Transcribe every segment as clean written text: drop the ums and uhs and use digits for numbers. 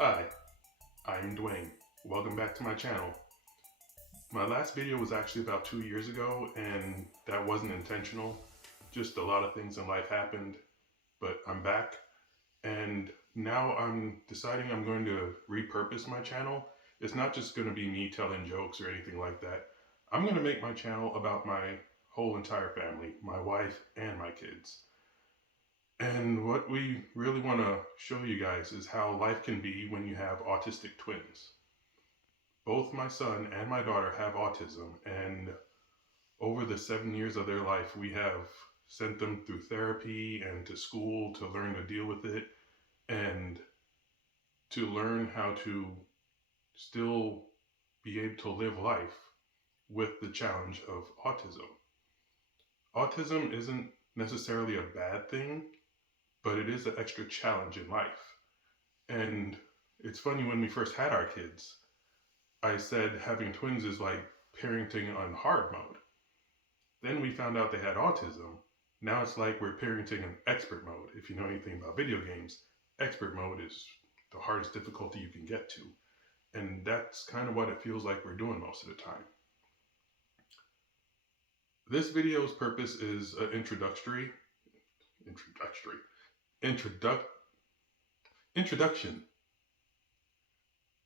Hi, I'm Dwayne. Welcome back to my channel. My last video was actually about 2 years ago, and that wasn't intentional. Just a lot of things in life happened, but I'm back. And now I'm deciding I'm going to repurpose my channel. It's not just going to be me telling jokes or anything like that. I'm going to make my channel about my whole entire family, my wife and my kids. And what we really want to show you guys is how life can be when you have autistic twins. Both my son and my daughter have autism, and over the 7 years of their life, we have sent them through therapy and to school to learn to deal with it and to learn how to still be able to live life with the challenge of autism. Autism isn't necessarily a bad thing, but it is an extra challenge in life. And it's funny, when we first had our kids, I said having twins is like parenting on hard mode. Then we found out they had autism. Now it's like we're parenting in expert mode. If you know anything about video games, expert mode is the hardest difficulty you can get to. And that's kind of what it feels like we're doing most of the time. This video's purpose is an introduction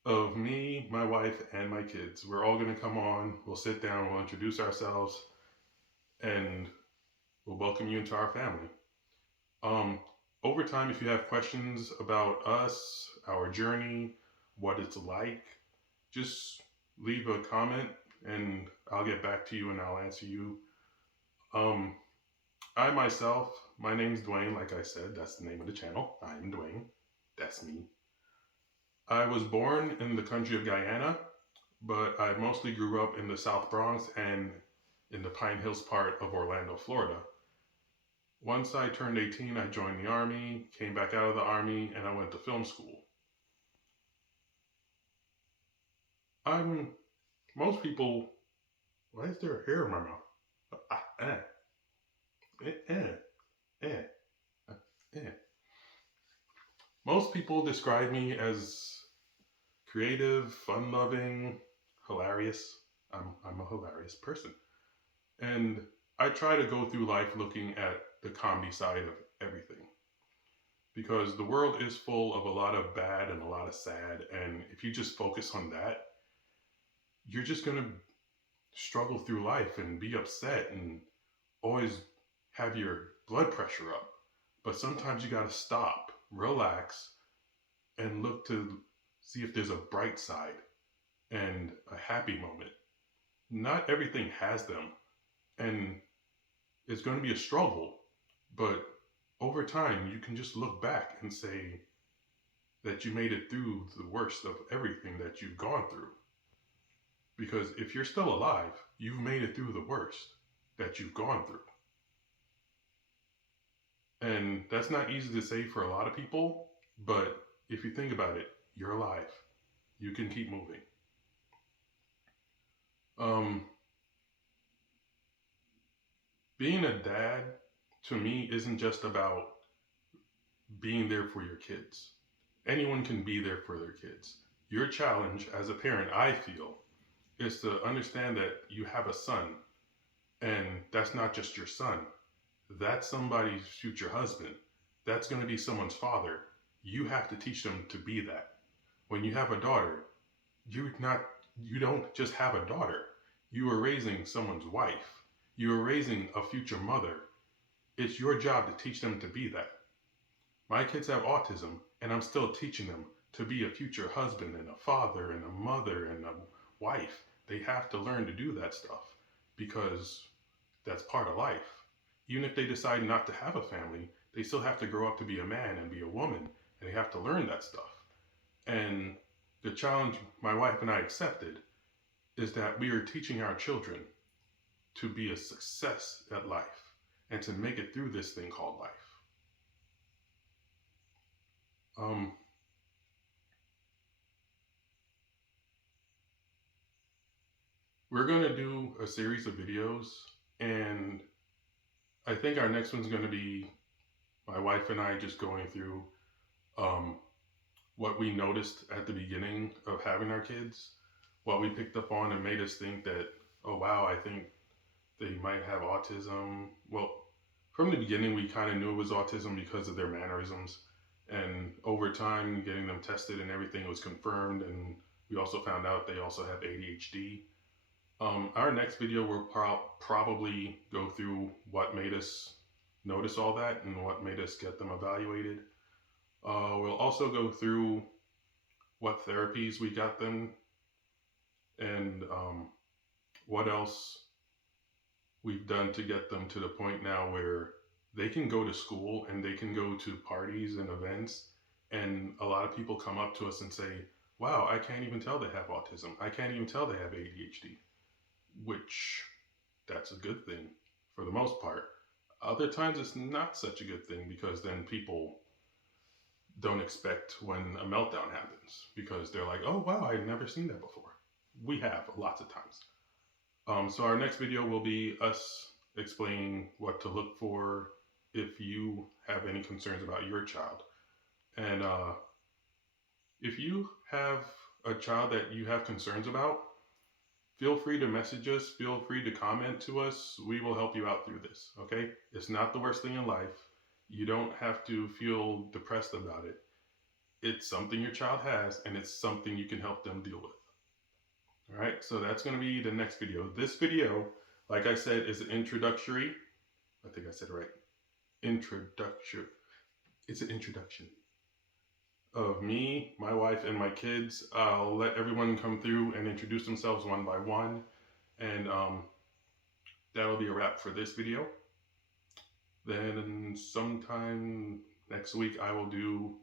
of me, my wife, and my kids. We're all going to come on, we'll sit down, we'll introduce ourselves, and we'll welcome you into our family. Over time, if you have questions about us, our journey, what it's like, just leave a comment and I'll get back to you and I'll answer you. I myself, my name's Dwayne, like I said, that's the name of the channel. I'm Dwayne, that's me. I was born in the country of Guyana, but I mostly grew up in the South Bronx and in the Pine Hills part of Orlando, Florida. Once I turned 18, I joined the Army, came back out of the Army, and I went to film school. Most people, why is there hair in my mouth? Most people describe me as creative, fun-loving, hilarious. I'm a hilarious person. And I try to go through life looking at the comedy side of everything. Because the world is full of a lot of bad and a lot of sad, and if you just focus on that, you're just going to struggle through life and be upset and always have your blood pressure up. But sometimes you got to stop, relax, and look to see if there's a bright side and a happy moment. Not everything has them, and it's going to be a struggle, but over time you can just look back and say that you made it through the worst of everything that you've gone through. Because if you're still alive, you've made it through the worst that you've gone through. And that's not easy to say for a lot of people, but if you think about it, you're alive. You can keep moving. Being a dad, to me, isn't just about being there for your kids. Anyone can be there for their kids. Your challenge as a parent, I feel, is to understand that you have a son, and that's not just your son. That's somebody's future husband. That's going to be someone's father. You have to teach them to be that. When you have a daughter, you don't just have a daughter. You are raising someone's wife. You are raising a future mother. It's your job to teach them to be that. My kids have autism, and I'm still teaching them to be a future husband and a father and a mother and a wife. They have to learn to do that stuff because that's part of life. Even if they decide not to have a family, they still have to grow up to be a man and be a woman, and they have to learn that stuff. And the challenge my wife and I accepted is that we are teaching our children to be a success at life and to make it through this thing called life. We're going to do a series of videos, and I think our next one's going to be my wife and I just going through what we noticed at the beginning of having our kids, what we picked up on and made us think that, oh wow, I think they might have autism. Well, from the beginning, we kind of knew it was autism because of their mannerisms. And over time, getting them tested and everything was confirmed. And we also found out they also have ADHD. Our next video will probably go through what made us notice all that and what made us get them evaluated. We'll also go through what therapies we got them and what else we've done to get them to the point now where they can go to school and they can go to parties and events. And a lot of people come up to us and say, wow, I can't even tell they have autism. I can't even tell they have ADHD, which that's a good thing for the most part. Other times it's not such a good thing because then people don't expect when a meltdown happens because they're like, oh wow, I've never seen that before. We have lots of times. So our next video will be us explaining what to look for if you have any concerns about your child. And if you have a child that you have concerns about, feel free to message us, feel free to comment to us. We will help you out through this, okay? It's not the worst thing in life. You don't have to feel depressed about it. It's something your child has, and it's something you can help them deal with. All right, so that's going to be the next video. This video, like I said, is an introductory. I think I said it right. Introduction. It's an introduction of me, my wife, and my kids. I'll let everyone come through and introduce themselves one by one. And that'll be a wrap for this video. Then sometime next week, I will do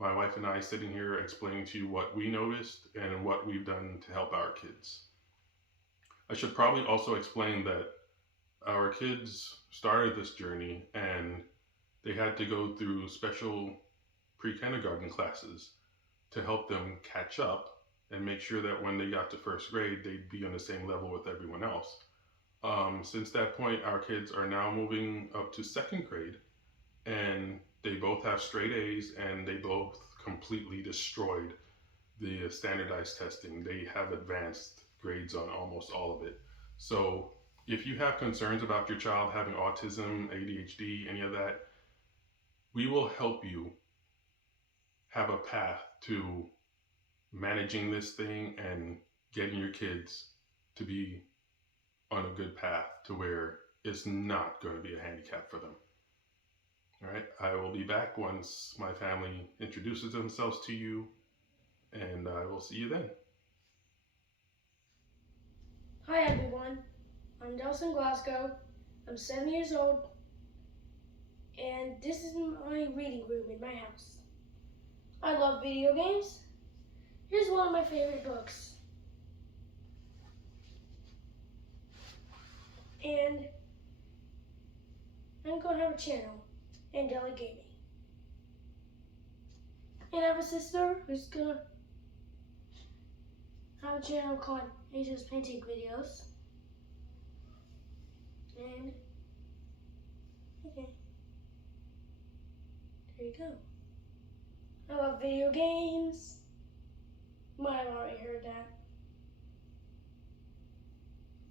my wife and I sitting here explaining to you what we noticed and what we've done to help our kids. I should probably also explain that our kids started this journey and they had to go through special pre-kindergarten classes to help them catch up and make sure that when they got to first grade, they'd be on the same level with everyone else. Since that point, our kids are now moving up to second grade, and they both have straight A's, and they both completely destroyed the standardized testing. They have advanced grades on almost all of it. So if you have concerns about your child having autism, ADHD, any of that, we will help you have a path to managing this thing and getting your kids to be on a good path to where it's not going to be a handicap for them. All right, I will be back once my family introduces themselves to you, and I will see you then. Hi everyone, I'm Delson Glasgow. I'm 7 years old, and this is my reading room in my house. I love video games. Here's one of my favorite books. And I'm going to have a channel, Angelic Gaming. And I have a sister who's going to have a channel called Asia's Painting Videos. And, okay, there you go. I love video games. You might have already heard that.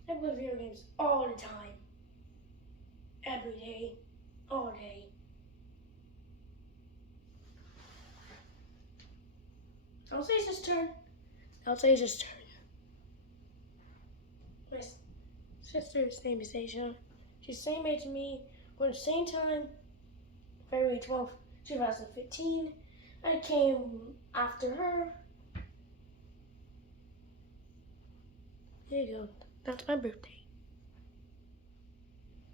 I play video games all the time. Every day. All day. I'll say it's his turn. I'll say it's his turn. My sister's name is Asia. She's the same age as me. We're at the same time. February 12th, 2015. I came after her. There you go. That's my birthday.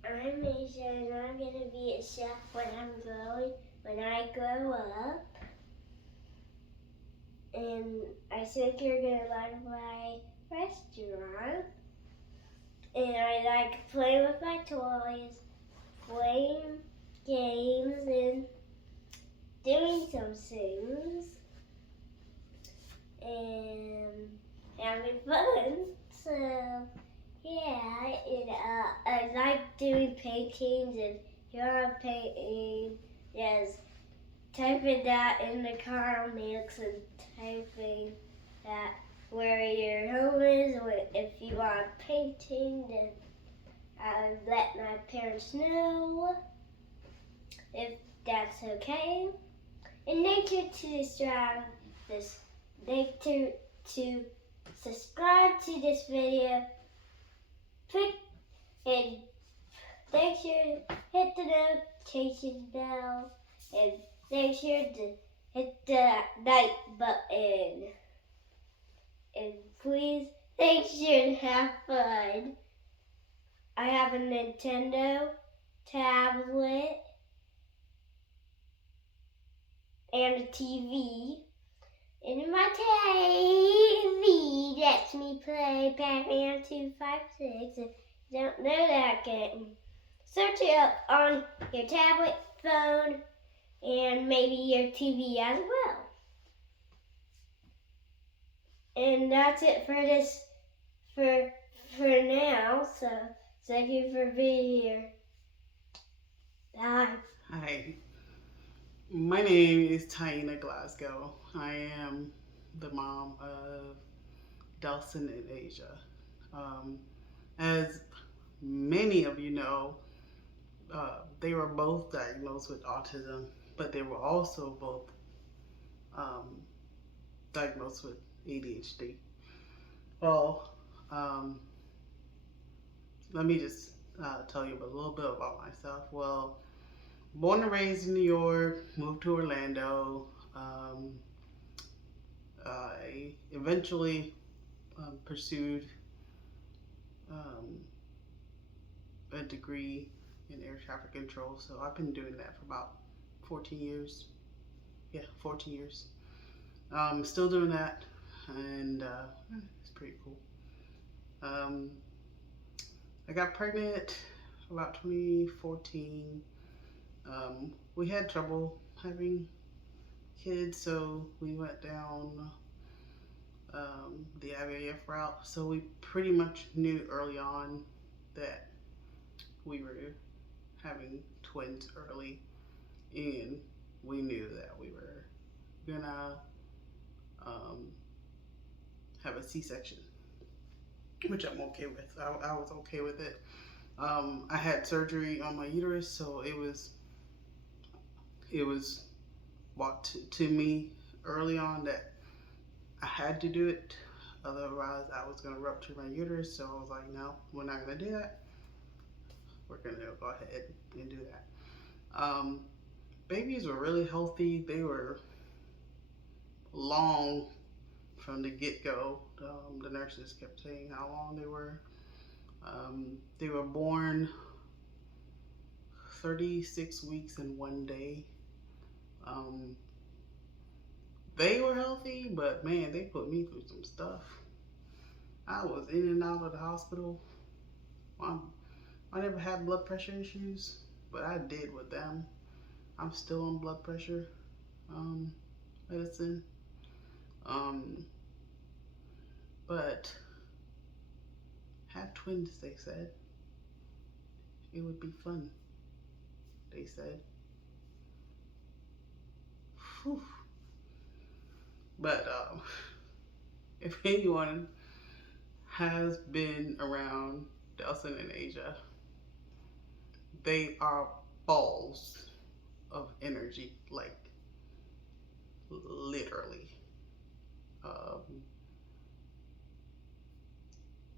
I'm Asia, and I'm gonna be a chef when I grow up. And I think you're gonna like my restaurant. And I like playing with my toys, playing games, and doing some things, and having fun. So yeah, and I like doing paintings, and here I'm painting. There's typing that in the comments and typing that where your home is, or if you want painting, then I'll let my parents know if that's okay. And make sure to subscribe to this video. And make sure to hit the notification bell. And make sure to hit the like button. And please make sure to have fun. I have a Nintendo tablet and a TV. And in my TV lets me play Batman 256. If you don't know that game, search it up on your tablet, phone, and maybe your TV as well. And that's it for this for now. So thank you for being here. Bye. Hi, my name is Taina Glasgow. I am the mom of Delson and Asia. As many of you know, they were both diagnosed with autism, but they were also both diagnosed with ADHD. Well, let me just tell you a little bit about myself. Well, born and raised in New York, moved to Orlando. I eventually pursued a degree in air traffic control. So I've been doing that for about 14 years. Yeah, 14 years. Still doing that, and it's pretty cool. I got pregnant about 2014. We had trouble having kids, so we went down the IVF route. So we pretty much knew early on that we were having twins early, and we knew that we were gonna have a C-section, which I'm okay with. I was okay with it. I had surgery on my uterus, so it was brought to me early on that I had to do it. Otherwise, I was going to rupture my uterus. So I was like, no, we're not going to do that. We're going to go ahead and do that. Babies were really healthy. They were long from the get-go. The nurses kept saying how long they were. They were born 36 weeks in one day. They were healthy, but man, they put me through some stuff. I was in and out of the hospital. I never had blood pressure issues, but I did with them. I'm still on blood pressure medicine. But have twins, they said. It would be fun, they said. Whew. But if anyone has been around Delson and Asia, they are balls of energy, like literally.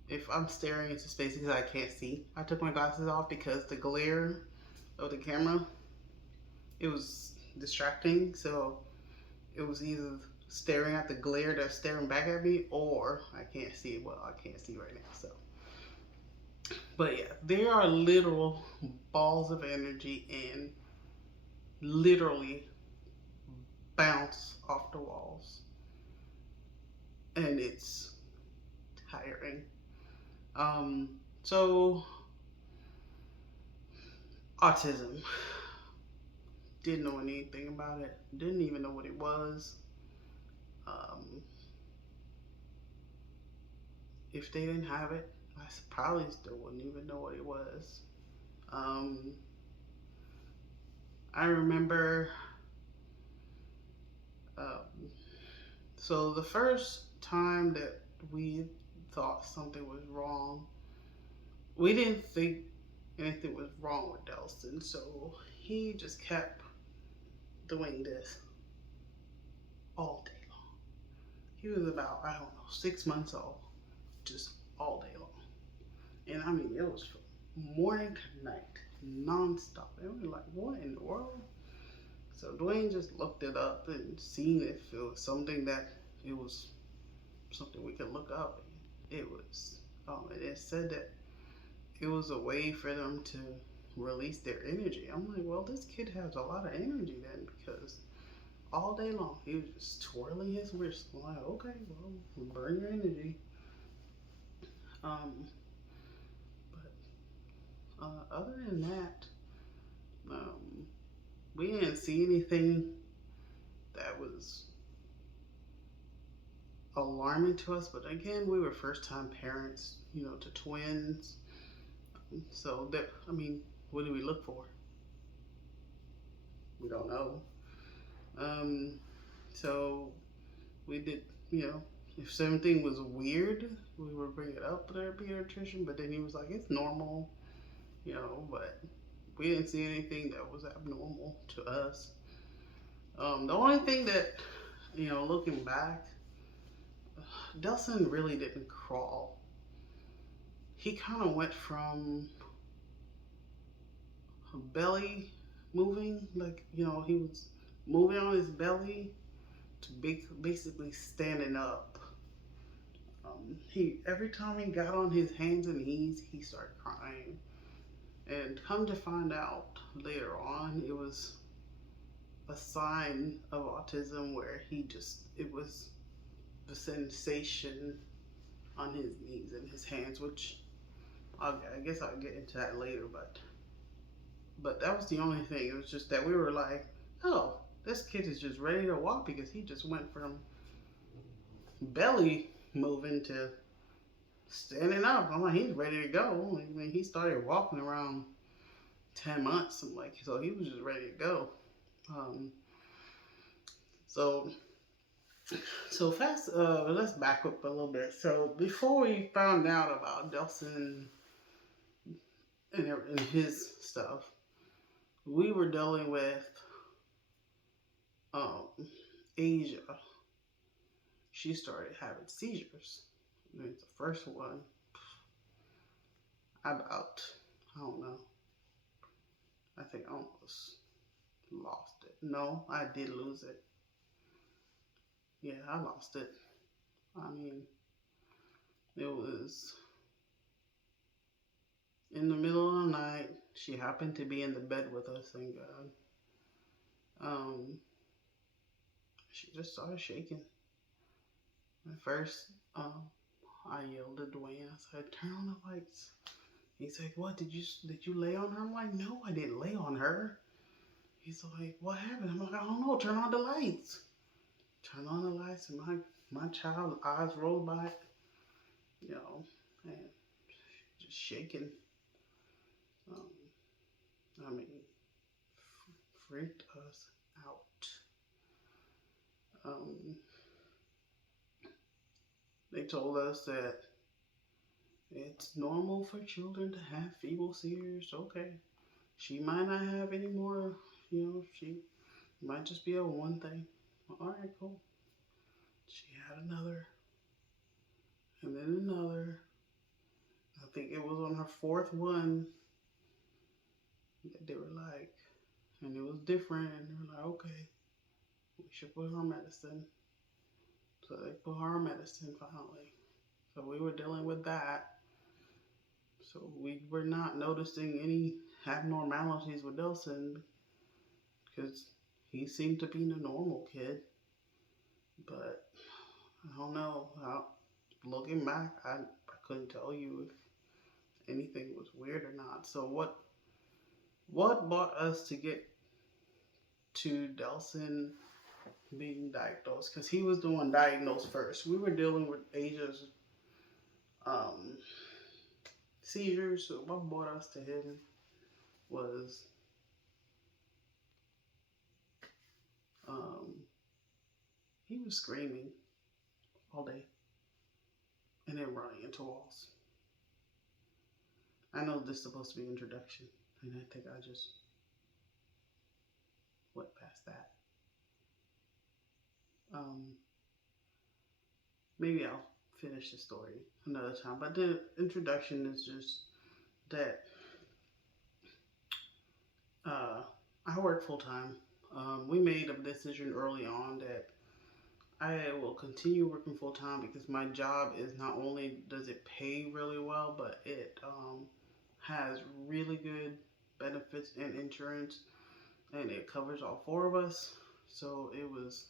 If I'm staring into space because I can't see, I took my glasses off because the glare of the camera, it was distracting. So it was either staring at the glare that's staring back at me, or I can't see. Well, I can't see right now. So, but yeah, there are literal balls of energy and literally bounce off the walls, and it's tiring. So autism, didn't know anything about it, didn't even know what it was. If they didn't have it, I probably still wouldn't even know what it was. I remember So the first time that we thought something was wrong, we didn't think anything was wrong with Delston. So he just kept doing this all day long. He was about, I don't know, 6 months old, just all day long. And I mean, it was from morning to night, nonstop. And we were like, what in the world? So Dwayne just looked it up and seen if it was something that it was something we could look up. It was, and it said that it was a way for them to release their energy. I'm like, well, this kid has a lot of energy then, because all day long he was just twirling his wrist. I'm like, okay, well, burn your energy. Um, but other than that, um, we didn't see anything that was alarming to us. But again, we were first time parents, to twins. So that, I mean, what do we look for? We don't know. So we did, if something was weird, we would bring it up with our pediatrician. But then he was like, it's normal, but we didn't see anything that was abnormal to us. The only thing that, looking back, Delson really didn't crawl. He kind of went from belly moving, like, he was moving on his belly to basically standing up. He every time he got on his hands and knees, he started crying. And come to find out later on, it was a sign of autism where it was the sensation on his knees and his hands, which I guess I'll get into that later, but that was the only thing. It was just that we were like, oh, this kid is just ready to walk, because he just went from belly moving to standing up. I'm like, he's ready to go. I mean, he started walking around 10 months. I'm like, so he was just ready to go. So fast, let's back up a little bit. So before we found out about Delson and his stuff, we were dealing with Asia. She started having seizures. I mean, the first one, I don't know, I think I almost lost it. No, I did lose it. Yeah, I lost it. I mean, it was in the middle of the night. She happened to be in the bed with us, thank God. She just started shaking. At first, I yelled at Dwayne. I said, "Turn on the lights." He's like, "What? Did you lay on her?" I'm like, "No, I didn't lay on her." He's like, "What happened?" I'm like, "I don't know. Turn on the lights." Turn on the lights, and my child's eyes rolled by, and just shaking. I mean, freaked us out. Um, they told us that it's normal for children to have feeble seizures. Okay, she might not have any more. She might just be a one thing. All right, cool. She had another, and then another. I think it was on her fourth one that they were like, and it was different, and they were like, okay, we should put her on medicine. So they put her on medicine finally. So we were dealing with that. So we were not noticing any abnormalities with Delson, because he seemed to be the normal kid. But I don't know. Looking back, I couldn't tell you if anything was weird or not. So what brought us to get to Delson being diagnosed? Because he was the one diagnosed first. We were dealing with Asia's seizures. So what brought us to him was he was screaming all day and then running into walls. I know this is supposed to be introduction, and I think I just went past that. Maybe I'll finish the story another time. But the introduction is just that I work full time. We made a decision early on that I will continue working full time because my job is not only does it pay really well, but it has really good benefits and insurance, and it covers all four of us. So it was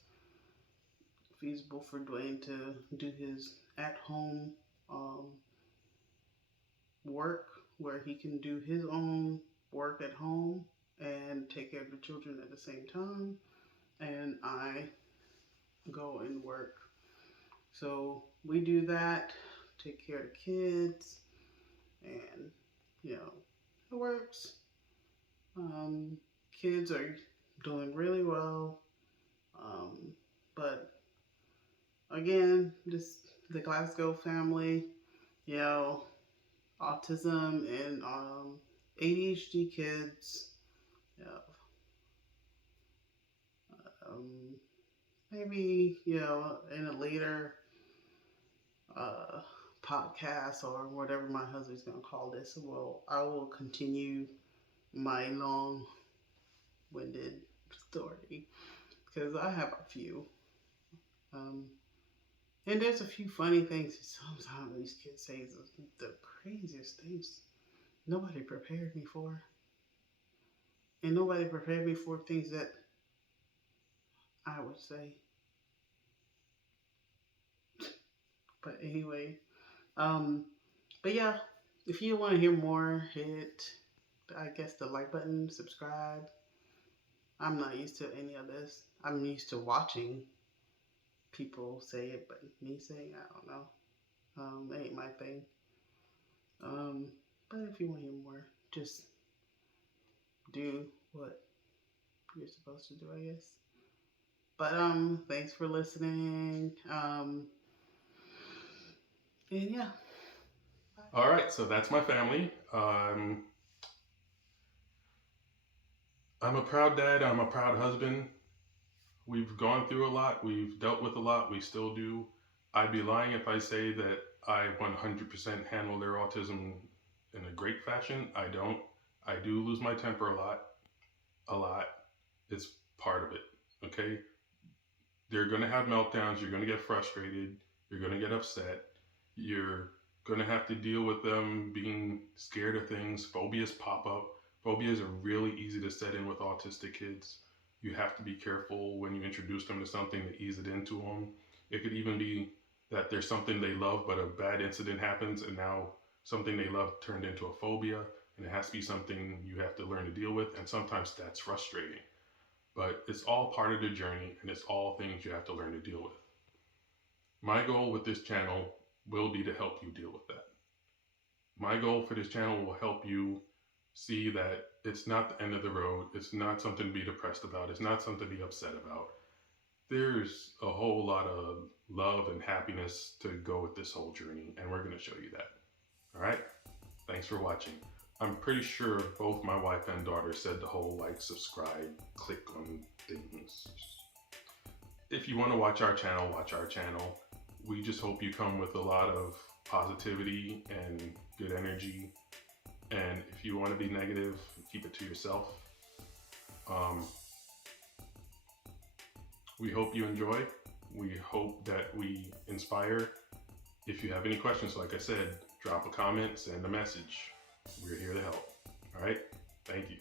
feasible for Dwayne to do his at-home work where he can do his own work at home and take care of the children at the same time, and I go and work. So we do that, take care of the kids, and it works. Kids are doing really well, but again, the Glasgow family, autism and ADHD kids. Maybe in a later podcast or whatever my husband's gonna call this, I will continue my long-winded story because I have a few. And there's a few funny things sometimes these kids say the craziest things nobody prepared me for. And nobody prepared me for things that I would say. But anyway, but yeah, if you want to hear more, hit, I guess, the like button, subscribe. I'm not used to any of this. I'm used to watching people say it, but me saying, I don't know. It ain't my thing. But if you want to hear more, just do what you're supposed to do, I guess. But thanks for listening. And yeah. All right, so that's my family. I'm a proud dad. I'm a proud husband. We've gone through a lot. We've dealt with a lot. We still do. I'd be lying if I say that I 100% handle their autism in a great fashion. I don't. I do lose my temper a lot. It's part of it, okay? They're going to have meltdowns. You're going to get frustrated. You're going to get upset. You're going to have to deal with them being scared of things. Phobias pop up. Phobias are really easy to set in with autistic kids. You have to be careful when you introduce them to something to ease it into them. It could even be that there's something they love, but a bad incident happens, and now something they love turned into a phobia, and it has to be something you have to learn to deal with, and sometimes that's frustrating. But it's all part of the journey, and it's all things you have to learn to deal with. My goal with this channel will be to help you deal with that. My goal for this channel will help you see that it's not the end of the road. It's not something to be depressed about. It's not something to be upset about. There's a whole lot of love and happiness to go with this whole journey, and we're going to show you that. All right? Thanks for watching. I'm pretty sure both my wife and daughter said the whole subscribe, click on things. If you want to watch our channel, watch our channel. We just hope you come with a lot of positivity and good energy. And if you want to be negative, keep it to yourself. We hope you enjoy. We hope that we inspire. If you have any questions, like I said, drop a comment, send a message. We're here to help. All right? Thank you.